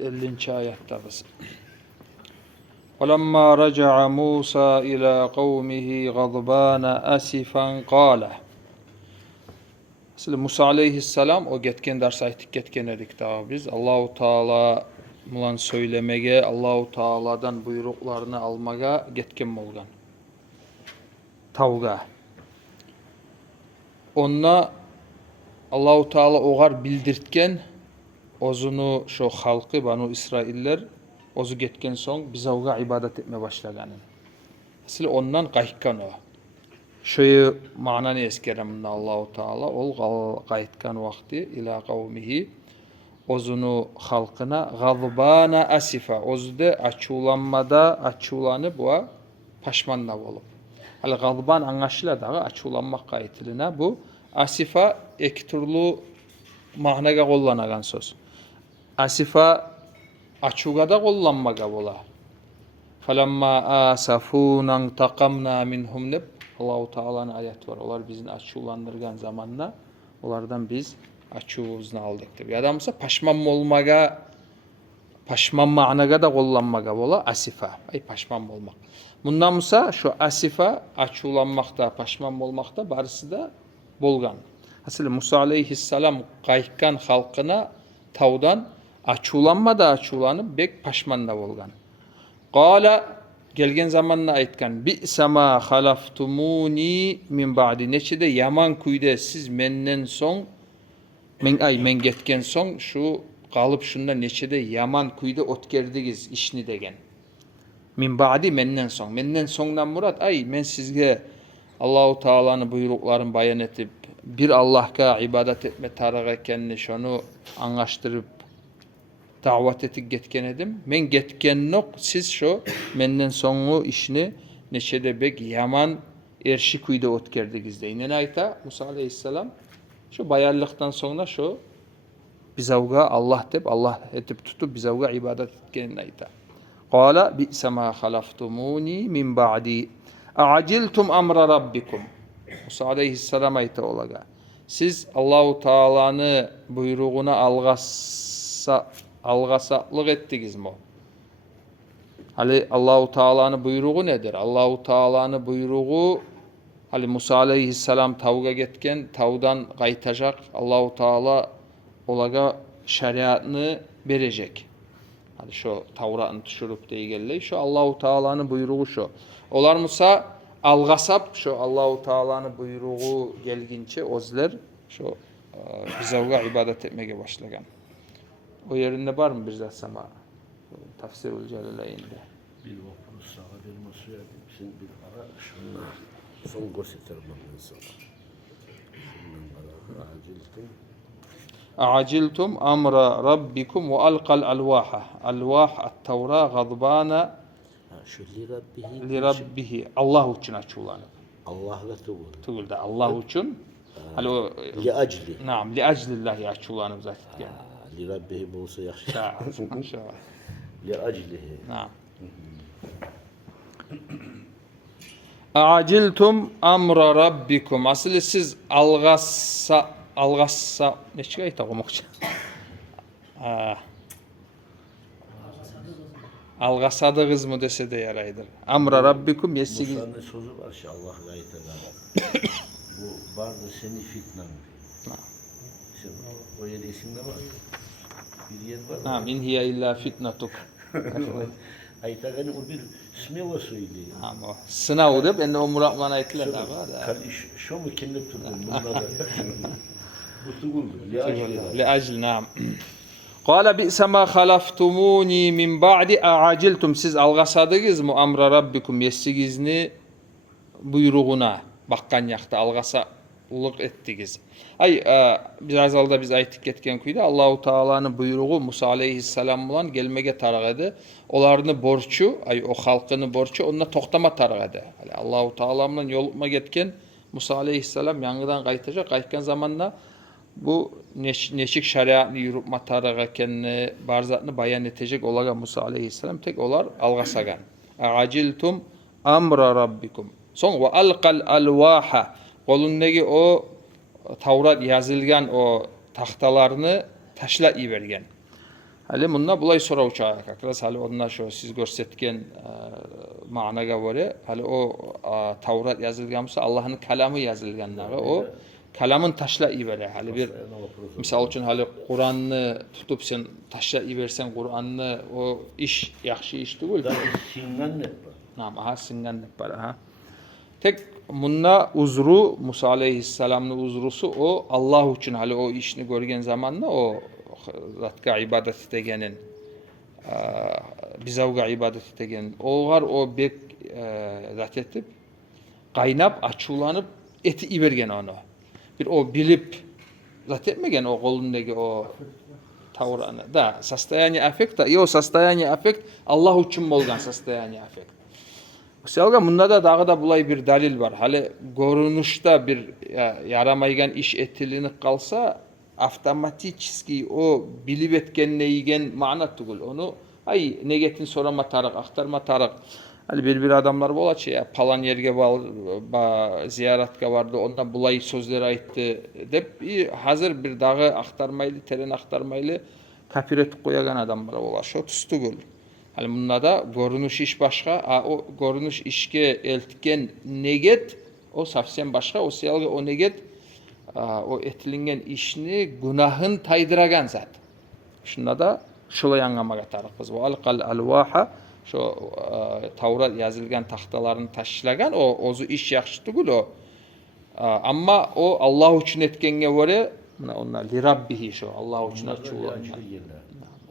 150. ayettamiz. وَلَمَّا رَجَعَ مُوسَى إِلَى قَوْمِهِ غَضْبَانَ أَسِفًا قَالَ. Aslında Musa aleyhisselam o getken ders ayttık getken edik daha biz. Allahu Teala mulan söylemege, Allahu Teala'dan buyruklarını almaga getken bolgan. Tavga. Onna Allahu Teala oğar bildirtken ozunu şu halkı Banu İsrailler ozu getken son bizavga ibadet etme başlaganın. Aslında ondan qaytkan o. Şöyle mananı eskereminde Allahu Teala ol qaytkan vakti ila kavmihi ozunu halkına gazbana asifa ozda açulanmada açulanıp bu paşmanla olup. Hal gazban anlaşıla dağı açulanmak kayıtılına bu asifa iki türlü managa kollanagan söz. Asifa açugada kollanmaga bola. Falamma asafunan taqamna minhum neb Allahu Teala'nın ayet var. Onlar bizi açulandırgan zamanla onlardan biz açuğuzunu aldık. Bir adamsa paşman olmaga paşman managa da kollanmaga bola asifa. Ay paşman olmak. Bundan mısa şu asifa açulanmakta, paşman olmakta barısı da bolgan. Aslında Musa aleyhisselam qayıkkan halkına tavdan açulanmada açulanıp bek paşmanla bolgan. Qala gelgen zamanla aytkan bi sama halaftumuni min ba'di neçede yaman kuyde siz menden son men getken son şu kalıp şunda neçede yaman kuyde otkerdigiz işini degen. Min ba'di menden sondan murat ay men sizge Allahu Teala'nın buyruklarını bayan etip bir Allah'a ibadet etme tarık ekenini şunu anlaştırıp davet etip getken edim. Men getken nok siz şu menden sonu işini neçede bek yaman erşi kuyda otkerdigiz deyinen ayta Musa aleyhisselam şu bayarlıktan sonra şu bizavga Allah dep Allah etip tutup bizavga ibadet etkenin ayta. Qala bi'sa ma halaftumuni min ba'di a'aciltum amra rabbikum. Musa aleyhisselam ayta olaga. Siz Allahu Teala'nı buyruğuna algasaklık ettigiz mi? Hali Allahu Teala'nın buyruğu nedir? Allahu Teala'nın buyruğu hali Musa aleyhisselam tavga getken tavdan qaytacak. Allahu Teala olaga şeriatını verecek. Hadi şu Tavrat'ını düşürüp deyigelle. Şu Allahu Teala'nın buyruğu şu. Olar Musa algasap şu Allahu Teala'nın buyruğu gelgince ozler şu bizavga ibadet etmeye başlagan. O yerinde var mı bir zat sama? Tafsirul Celaleyn'de. Bir vapuru sağa bir masaya gitsin bir ara şunlar. Son gösterir ben sana. Şundan ara aciltum amra rabbikum ve alqal alwaha. Alwah at-Tevra gadbana şu li rabbihi. Allah için açulanır. Allah'la Tugul da Allah için. Alo li acli. Naam li aclillahi açulanır zaten. Li rabbihi bulsa yaxşı. İnşallah. Li aclihi. Naam. Aciltum amra rabbikum. Aslı siz algassa neçe ayta okumakçı? Algasadığız mı dese de yaraydır. Amra rabbikum yesigiz. Musa'nın sözü var ki Allah gayet eder. Bu vardı seni fitnen. Sen o yer isimde var. Bir yer var. Naam in hiye illa fitnatuk. Aytagani o bir smelo söylüyor. Ama sınav deyip ende o muratlan ayetler de var. Şu mu kendip tutun bunlar. Bu tuguldu. Li acil naam. Qala bi'sa ma halaftumuni min ba'di a'aciltum siz algasadığız mı amra rabbikum yesigizni buyruğuna bakkan yakta algasalık ettigiz. Ay biraz alda biz ayttık ketken kuyda Allahu Teala'nın buyruğu Musa aleyhisselam bilan gelmege taragadı. Olarını borçu ay o halkını borçu onunla toktama taragadı. Allahu Teala bilan yolupma getken Musa aleyhisselam yanıdan qaytacak. Qaytkan zamanla bu neçik şeriatını yürütme taragakenini barzatını bayan etecek olaga Musa aleyhisselam tek olar algasagan. Aciltum amra rabbikum. Son ve alqal alwaha kolundaki o Tavrat yazılgan o tahtalarını taşla ivergen. Hali bununla bulay soravçı kakras hali onunla şu siz görsetken managa göre hali o Tavrat yazılgansa Allah'ın kelamı yazılganları o kelamın taşla ibere hali bir misal için hali Kur'an'ı tutup sen taşla ibersen Kur'an'ı o iş yaxşı iş değil. Da singan ne var? Nam aha singan ne var ha. Tek bununla uzru Musa aleyhisselam'ın uzrusu o Allah için hali o işini görgen zamanla o zatka ibadet etegenin bizavga ibadet etegenin oğar o bek zat etip kaynap açulanıp eti ibergen onu bir o bilip zat etmegen o kolundaki o tavrını da состояние аффекта и o состояние аффект Allah için bolgan состояние аффект. Selga bunda da dağı da bulay bir dalil var. Hali görünüşte bir yaramaygan iş etilinip kalsa avtomatikski o bilip etken neygen mana tugul. Onu ay negetin sorama tarık, aktarma tarık. Hali bir adamlar bolaçı ya palan yerge ziyaretka vardı. Ondan bulay sözleri ayttı dep hazır bir dağı aktarmaylı, teren aktarmaylı kapiret koyagan adamlar bolaçı. O tüstügül. Hali bunda da görünüş iş başka, o görünüş işke eltken neget o safsen başka, o siyalga o neget o etilingen işini günahın taydıragan zat. Şunda da şulay anlamaga tarık biz. Alqal alwaha şu Tavrat yazılgan tahtalarını taşlagan o ozu iş yaxşı tugul o. Ama o Allah için etkenge göre onlar li rabbihi şu Allah için açılan.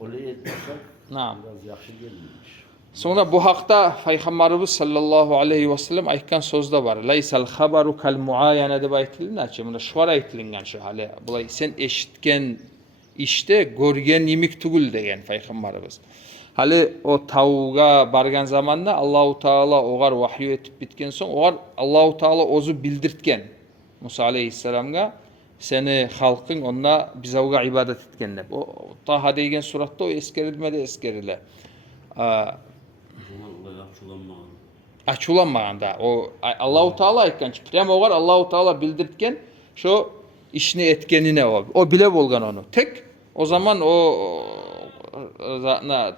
Olay etmesek Naam. biraz yaxşı gelmemiş. Sonra bu hakta Peygamberimiz sallallahu aleyhi ve sellem aytgan sözde var. Laysal habaru kal muayene deb aytilgan. Buna şuara aytilgan şu hali. Bulay sen eşitken işte görgen yemik tugul degen Peygamberimiz. Hali o tavuğa bargan zamanda Allahu Teala oğar vahyu etip bitken soň oğar Allahu Teala ozu bildirtken Musa aleyhisselamga seni halkın onunla bizavga ibadet etken dep. O Taha degen suratda o eskerilmede eskerile. Açulanmagan da o Allahu Teala aytgan prem oğar Allahu Teala bildirtken şu işini etkenine o bile bolgan onu. Tek o zaman o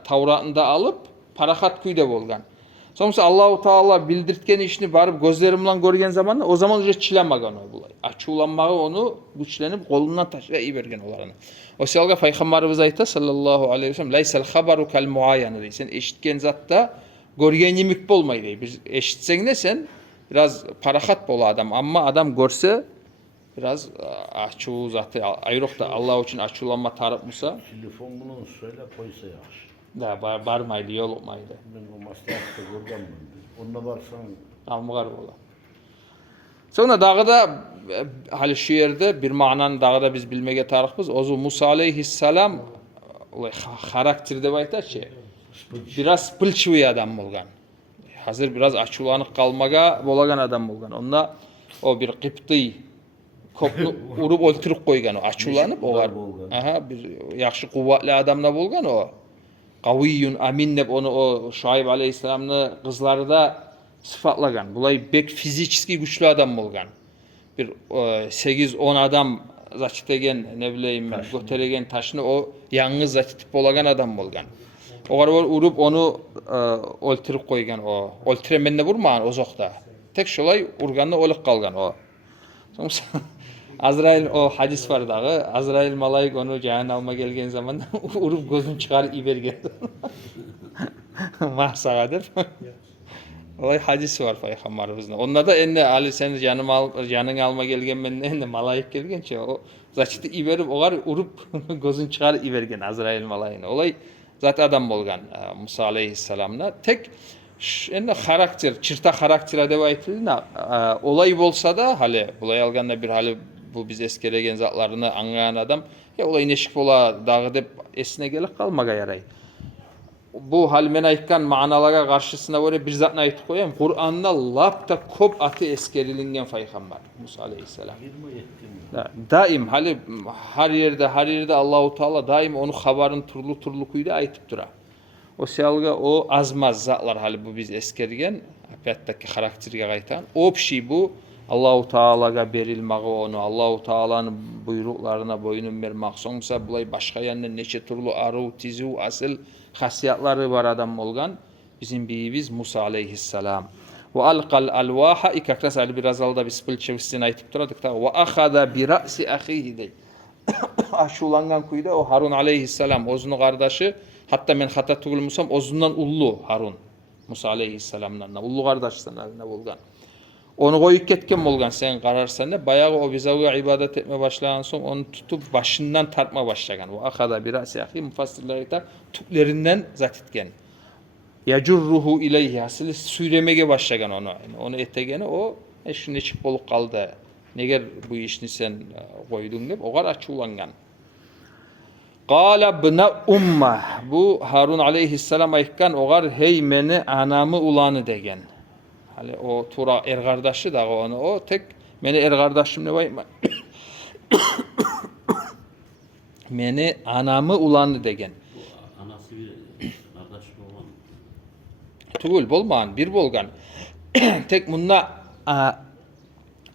Tavrat'ında alıp parahat kuyda bolgan. Sonuçta Allahu Teala bildirtken işini barıp gözlerimle görgen zaman o zaman уже çilemagan o bulay. Açulanmağı onu güçlenip kolundan taşıya ibergen olarını. O selga Peygamberimiz ayta sallallahu aleyhi ve sellem laysal habaru kal muayyan dey. Sen eşitken zatta görgen yemik bolmay dey. Bir eşitsen de sen biraz parahat bol adam ama adam görse biraz açığı zatı ayrıkta Allah için açılanma tarıp Musa. Telefon bunu söyle koysa yaxşı. Da barmaydı, yol olmaydı. Ben o maslahatta görgem bunu. Onunla baksan Almıgar ola. Sonra dağda hali şu yerde bir manan dağda biz bilmege tarıkız. Ozu Musa aleyhisselam karakter deb aytaçı. Biraz pılçıvı adam bolgan. Hazır biraz açulanıp kalmaga bolagan adam bolgan. Onda o bir Kıptı kopnu urup oltırıp koygan o açulanıp o var. Aha bir yaxşı kuvvetli adamla bolgan o. Qaviyyun amin deb onu o Şuayb aleyhisselam'ın kızları da sıfatlagan. Bulay bek fizikski güçlü adam bolgan. Bir 8-10 adam zaçitegen ne bileyim ben göteregen taşını o yalnız zaçitip bolagan adam bolgan. Ogar urup onu oltırıp koygan o. Oltiremende vurmagan ozokta. Tek şolay urganda olup kalgan o. Sonuçta Azrail o hadis var dağı. Azrail malayık onu cehennama gelgen zaman urup gözün çıkarıp ibergen. Mahsaga dep. Olay hadis var Peygamberimizin. Onda da enne Ali seni canını alma gelgen men enne malayık gelgençe o zaçtı iberip ogar urup gözün çıkarıp ibergen Azrail malayını. Olay zat adam bolgan Musa aleyhisselam'la tek enne karakter, çırta karakter deb aytıldı. Olay bolsa da hali bulay alganda bir hali bu biz eskeregen zatlarını anlayan adam ya olay neşik bola dağı dep esine gelip kalmaga yaray. Bu hal men aytkan manalara karşısına böyle bir zatını aytıp koyayım. Kur'an'da lapta kop atı eskerilingen Peygamber Musa aleyhisselam. Daim hali her yerde Allahu Teala daim onu habarın turlu kuyda aytıp dura. O selga o azmaz zatlar hali bu biz eskergen hayattaki karakterge aytan. Opşi bu Allahu Teala'ga berilmegi onu, Allahu Teala'nın buyruklarına boyun vermek. Soňsa bulay başka ýandan neçe türlü arı, tizu, asıl hasiyatları var adam bolgan. Bizim biyimiz Musa aleyhisselam. Ve alqal alwaha ikakras ali biraz alda biz pılçıvısını aytıp duradık da ve ahada bi ra'si ahihi dey. Aşulangan kuyda o Harun aleyhisselam ozunu kardeşi, hatta men hata tugulmusam ozundan ullu Harun Musa aleyhisselamdan ullu kardeşten aline bolgan. Onu koyup ketken bolgan sen kararsan da bayağı o bizavga ibadet etme başlagan soň onu tutup başından tartma başlagan. Ve ahada bi ra'si ahihi mufassirler ayta tüplerinden zat etken. Yacurruhu ileyhi asıl süyremege başlagan onu. Yani onu etegeni o şu neçik bolup kaldı. Neger bu işini sen koydun dep ogar açulangan. Qala ibn umma. Bu Harun aleyhisselam aytkan ogar hey meni anamı ulanı degen. Hali o tura er kardeşi da onu o tek meni er kardeşim ne bayma. Meni anamı ulanı degen. Anası bir kardeş olan. Tugul bolman bir bolgan. Tek munna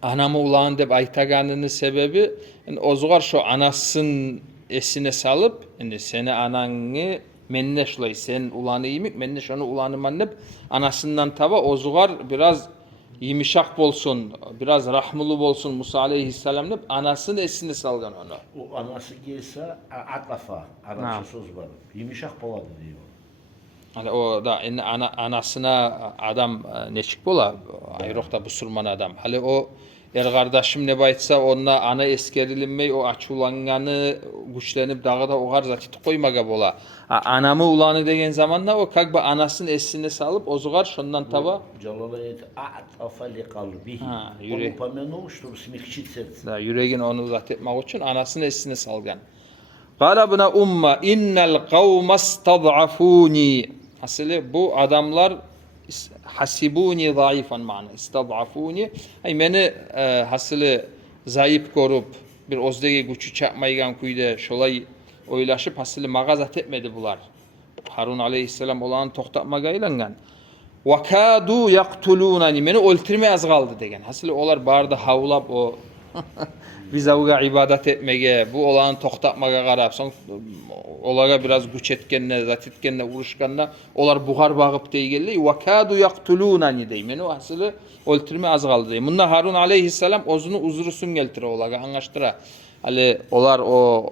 anamı ulan dep aytaganının sebebi yani ozugar şu anasın esine salıp yani seni ananı menne şulay sen ulanı yimik menne şonu ulanıman dep anasından taba ozugar biraz yimişak bolsun biraz rahmulu bolsun Musa aleyhisselam dep anasının esine salgan onu. O anası gelse atafa, Arapça söz var. Yumuşak boladı diyor. Hani o da anasına adam neçik bola ayrıkta busurman adam. Hali o er kardeşim ne baytsa onunla ana eskerilinmey o açulanganı güçlenip dağda oğar zatiti koymaga bola. Anamı ulanı degen zamanla o kagba anasının esine salıp ozugar şondan taba. Calalayet atafa li kalbihi. Yürek. Onu pamenu uçtur simikçit sertsin. Da yüreğin onu zat etmek için anasının esine salgan. Qala buna umma innal kavma istad'afuni. Aslı bu adamlar hasibuni zayıfan mana istad'afuni. Ay meni hasılı zayıf korup bir ozdege güçü çapmaygan kuyda şolay oylaşıp hasılı magazat etmedi bular. Harun aleyhisselam olan toktatmaga aylangan. Wa kadu yaqtulunani meni öldürmeye az kaldı degen. Hasılı olar barda havlap o biz avga ibadet etmege, bu olanı toktatmaga qarap, soň olara biraz güç etkenle, zat etkenle, uruşkanla, olar buhar bağıp deygelli, وَكَادُ يَقْتُلُونَنِ dey. Meni asılı öldürme az kaldı dey. Bunda Harun aleyhisselam ozunu uzurusun geltire olaga, anlaştıra. Ali olar o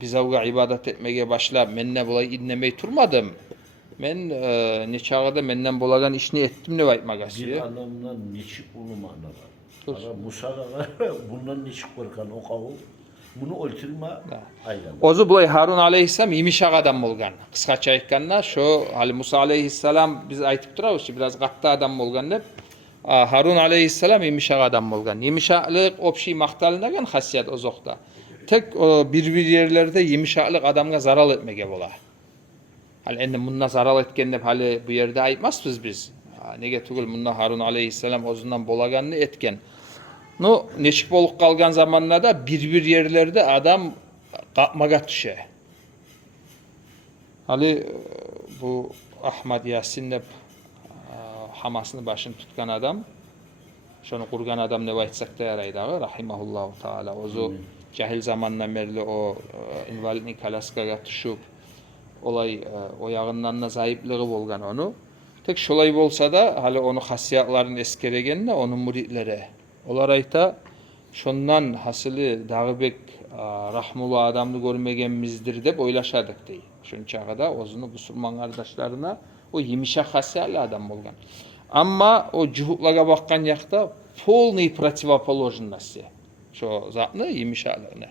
biz avga ibadet etmege başlap, menne bulay innemey turmadım. Men ne çağda menden bolagan işini ettim ne aytmaga Bir size. adamdan neçik ulum ana var. Adam Musa'ga bundan neçik korkan o kavul. Bunu öldürme aylan. Ozu bulay Harun aleyhisselam imişak adam bolgan. Kıskaça aytkanna şu hali Musa aleyhisselam biz aytıp turabız ki biraz gatta adam bolgan dep. Harun aleyhisselam imişak adam bolgan. Imişaklık opşi maktalinagan hasiyat ozokta. Tek bir yerlerde imişaklık adamga zaral etmege bola. Hali endi munna zaral etken dep hali bu yerde aytmasbız biz. Nege tugul munna Harun aleyhisselam ozundan bolaganını etken. No neçik bolup kalgan zamanlarda bir yerlerde adam kapmaga düşe. Hali bu Ahmad Yasin dep Hamas'ın başını tutkan adam, şonu kurgan adam ne aytsak da yaraydağı rahimahullahu taala. Ozu cahil zamandan beri o invalidin kalaskaga düşüp olay o yağından da zayıflığı bolgan onu. Tek şolay bolsa da hali onu hasiyatların eskeregenine onun muridlere. Olar ayta şondan hasılı dağıbek rahmulu adamını görmegenmizdir dep oylaşadık dey. Şun çağda ozunu busurman kardeşlerine o yimişak hasiyatlı adam bolgan. Amma o cuhuklaga bakkan yakta polny protivopoложенности. Şo zatны yimişaklığına.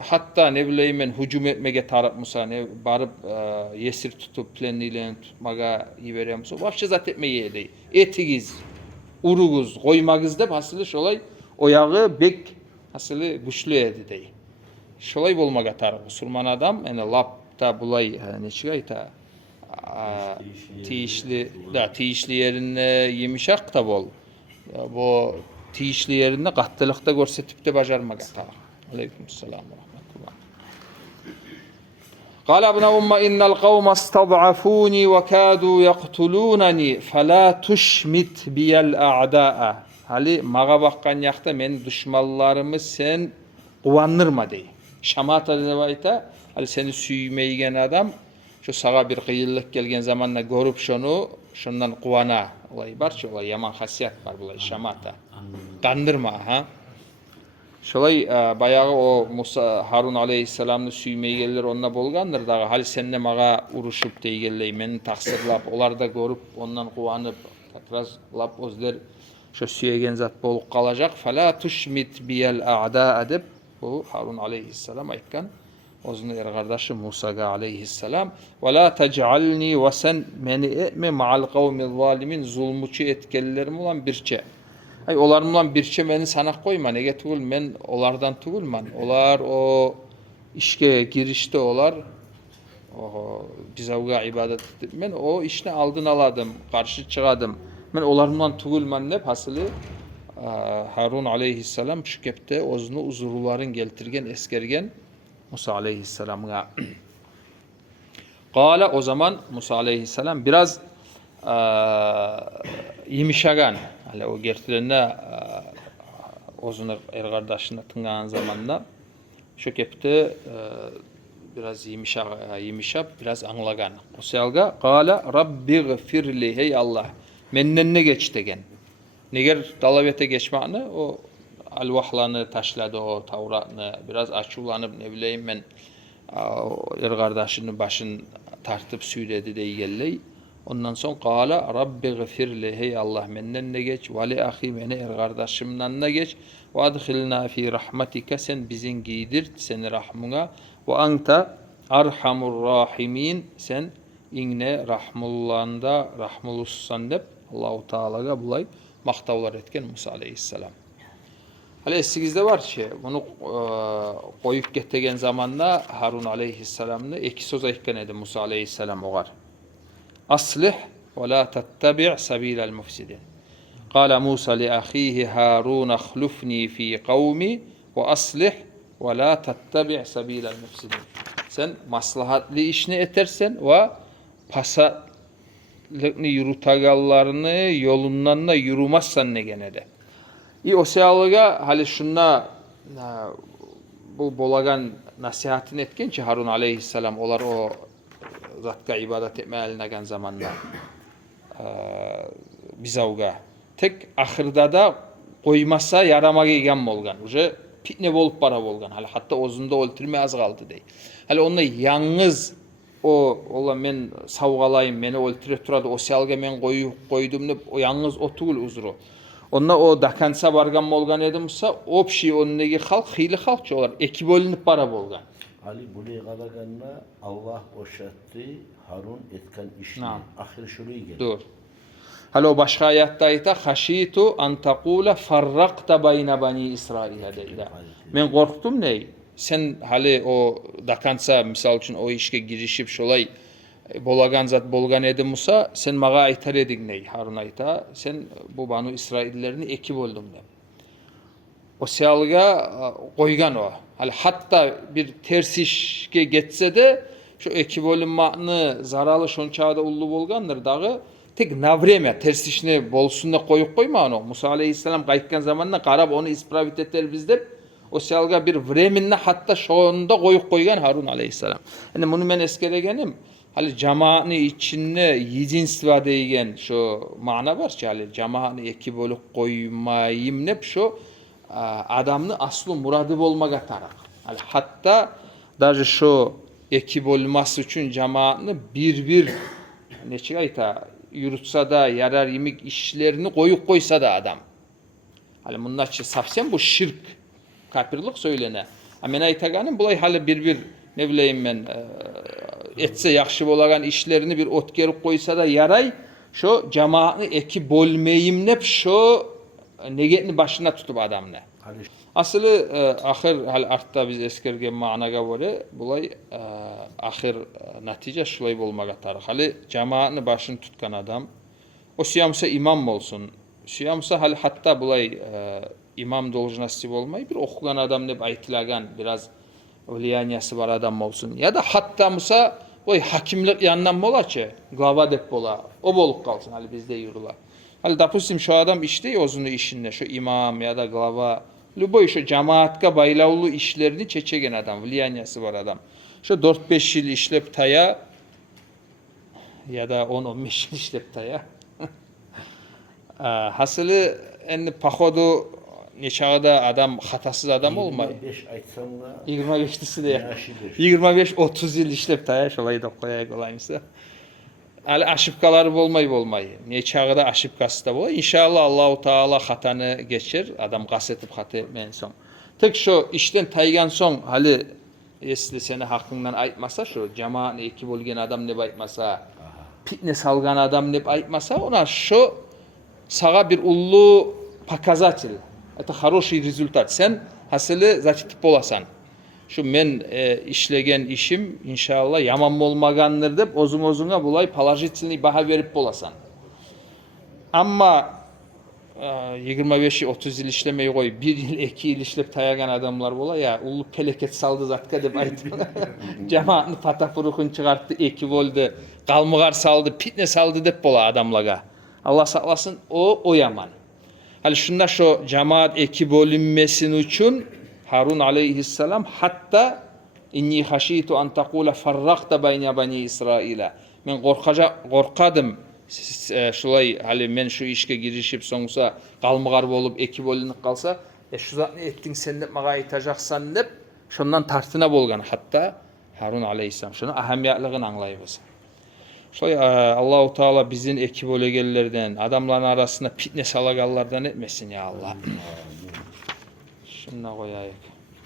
Hatta ne bileyim ben hücum etmege tarap Musa ne barıp yesir tutup plenniyle tutmaga iberem Musa. Vahşi zat etmeye dey. Etigiz, uruguz, koymagız dep hasılı şolay oyağı bek hasılı güçlü edi dey. Şolay bolmaga tarap Müslüman adam yani lapta bulay neçik ayta tiyişli yerine yemişak da bol. Bu tiyişli yerine qattılıkta görsetip de bajarmaga tarap. Aleykümselam ve rahmetullah. قال ابن أم إن القوم استضعفوني وكادوا يقتلونني فلا تشمت بي الأعداء. hali mağa bakkan yakta meni düşmanlarımı sen kuvandırma dey. Şamata deb ayta, hali seni süymeygen adam şu sağa bir kıyıllık gelgen zamanla görüp şundan kuvana. Olay var ki olay yaman hasiyat var bulay şamata. Kandırma ha. Şolay bayağı o Musa Harun aleyhisselamны süymeygenler onna bolgandır dağı hali senne mağa uruşup deygelley meni taksirlap olar da görüp ondan kuvanıp tatrazlap özler şu süyegen zat bolup kalacak. Fala tushmit biyel a'da deb bu Harun aleyhisselam aytkan. Ozunu kardeşi Musa'ga aleyhisselam ve la tec'alni ve sen meni etme ma'al kavmi zalimin zulmuçu etkellerim olan birçe. Ay olarım olan birçe meni sana koyma nege tugul men olardan tugulman. Olar o işke girişte olar bizavga ibadet etip men o işne aldın aladım, karşı çıkadım. Men olarımdan tugulman ne hasılı Harun aleyhisselam şu kepte ozunu uzuruların geltirgen eskergen Musa aleyhisselam'a. Kâle o zaman Musa aleyhisselam biraz yimişagan. Hani o gertilerine ozunu kardeşine tıngan zamanla şu kepte biraz yimişap biraz anlagan. O selga kâle Rabbi gfirli hey Allah menden ne geç degen. Neger dalavete geçmağını o alvahlarını taşladı o Tavrat'ını biraz açulanıp ne bileyim ben kardeşinin başını tartıp süyledi de gelley. Ondan sonra kâle Rabbi gfirli hey Allah menden ne geç ve li ahi meni kardeşimden ne geç ve adkhilna fi rahmetike sen bizin giydirt seni rahmuna ve anta arhamur rahimin sen inne rahmullahında rahmulussan deb Allahu Teala'ga bulay maktavlar etken Musa aleyhisselam. Hali esigizde var ki bunu koyup getegen zamanla Harun aleyhisselam'ını iki söz aytken edi Musa aleyhisselam oğar. Aslih ve la tattabi' sabilel mufsidin. Kâle Musa li ahihi Harun ahlufni fi kavmi ve aslih ve la tattabi' sabilel mufsidin. Sen maslahatlı işini etersen ve pasalıkını yürütagallarını yolundan da yürümezsen ne gene de. O seyalıga hali şunna bu bolagan nasihatini etken ki Harun aleyhisselam olar o zatka ibadet etmeyeline zamanla bizavga. Tek ahırda da koymasa yarama giygen bolgan. Uje pitne bolup para bolgan. Hali hatta ozunda öldürme az kaldı dey. Hali onu yalnız ola men savgalayım, meni öldürüp turadı. O seyalıga men koydum dep o yalnız o tugul uzuru. Onda o dakansa bargan bolgan edimsa opşi onundaki halk hili halkçı olar. Eki bölünüp para bolgan. Ali buraya kalaganla Allah o şartı Harun etken işini. Ahir şuraya geldi. Dur. Halo o başka ayatta ayta haşitu an taqula farraqta bayna bani İsrail'e deydi. Men korktum ney? Sen hali o dakansa misal için o işe girişip şolay bolagan zat bolgan edi Musa sen mağa aytar edin ney Harun ayta sen bu banu İsraillerini eki boldum de. O siyalga koygan o. Hali hatta bir ters işe geçse de şu eki bölünmağını zaralı şonçağda ullu bolgandır dağı tek navreme ters işine bolsun da koyup koyma onu. Musa aleyhisselam kayıtkan zamanla qarab onu ispravit eter bizde. O siyalga bir vreminle hatta şonda koyup koygan Harun aleyhisselam. Yani bunu ben eskeregenim. Hali cemaatni içinde yedinstva deygen şu mana var ki hali cemaatni eki bölük koymayım nep şu adamını aslı muradı bolmaga tarak. Hali hatta даже şu eki bolması için cemaatni bir neçe ayta yürütsa da yarar yemek işlerini koyup koysa da adam. Hali bunlar için safsen bu şirk kapirlik söylene. Amen aytaganim bulay hali bir ne bileyim ben etse yaxşı bolagan işlerini bir otkerip koysa da yaray şu cemaatni eki bolmeyim nep şu negetni başına tutup adamne. Aslı ahir hal artta biz eskergen managa göre bulay ahir netice şulay bolmaga tarık. Hali cemaatni başını tutkan adam o siyamsa imam olsun. Siyamsa hal hatta bulay imam должности bolmay bir okugan adam nep aytilagan biraz vliyaniyası var adam olsun. Ya da hatta Musa o hakimlik yandan bola ki glava dep bola. O bolup kalsın hali bizde yurula. Hal допустим şu adam işti özünü işinde, şu imam ya da glava, любой şu cemaatka baylavlu işlerini çeçegen adam, влияниясы var adam. Şu 4-5 yıl işlep taya ya da 10-15 yıl işlep taya. Hasılı en pahodu neçağda adam hatasız adam olmay. 25 aytsam da 25'lisi de yaşı beş. 25-30 yıl işlep taya şolay da koyay olayımsa. Ali aşıpkaları bolmay. Neçağda aşıpkası da bola. İnşallah Allahu Teala hatanı geçir. Adam gasetip hata etmeyen son. Tek şu işten taygan son hali esli seni hakkından aytmasa şu cemaat ekip olgen adam ne aytmasa pitne salgan adam ne aytmasa ona şu sağa bir ullu показатель. Это хороший результат. Sen hasılı zatitip bolasan. Şu men işlegen işim inşallah yaman bolmagandır dep ozuna bulay положительный baha verip bolasan. Ama 25-30 yıl işlemey koy, 1 yıl 2 yıl işlep tayagan adamlar bola ya ullu peleket saldı zatka dep aytı. Cemaatni patapurukun çıkarttı, ekip oldu, kalmıgar saldı, pitne saldı dep bola adamlaga. Allah saklasın o yaman. Hali şunda şu cemaat ekip bölünmesin için Harun aleyhisselam hatta inni haşitu an taqula farraqta bayna bani İsrail'e. Men korkadım şulay hali men şu işe girişip soňsa galmıgar bolup ekip bölünüp kalsa şu zat ne ettin sen dep maga aytajaksan dep şondan tartına bolgan hatta Harun aleyhisselam şunu ahamiyetligini anlayıbız. Şolay Allahu Teala bizin ekip ölegellerden adamların arasında fitne salagallardan etmesin ya Allah. Şuna koyayık.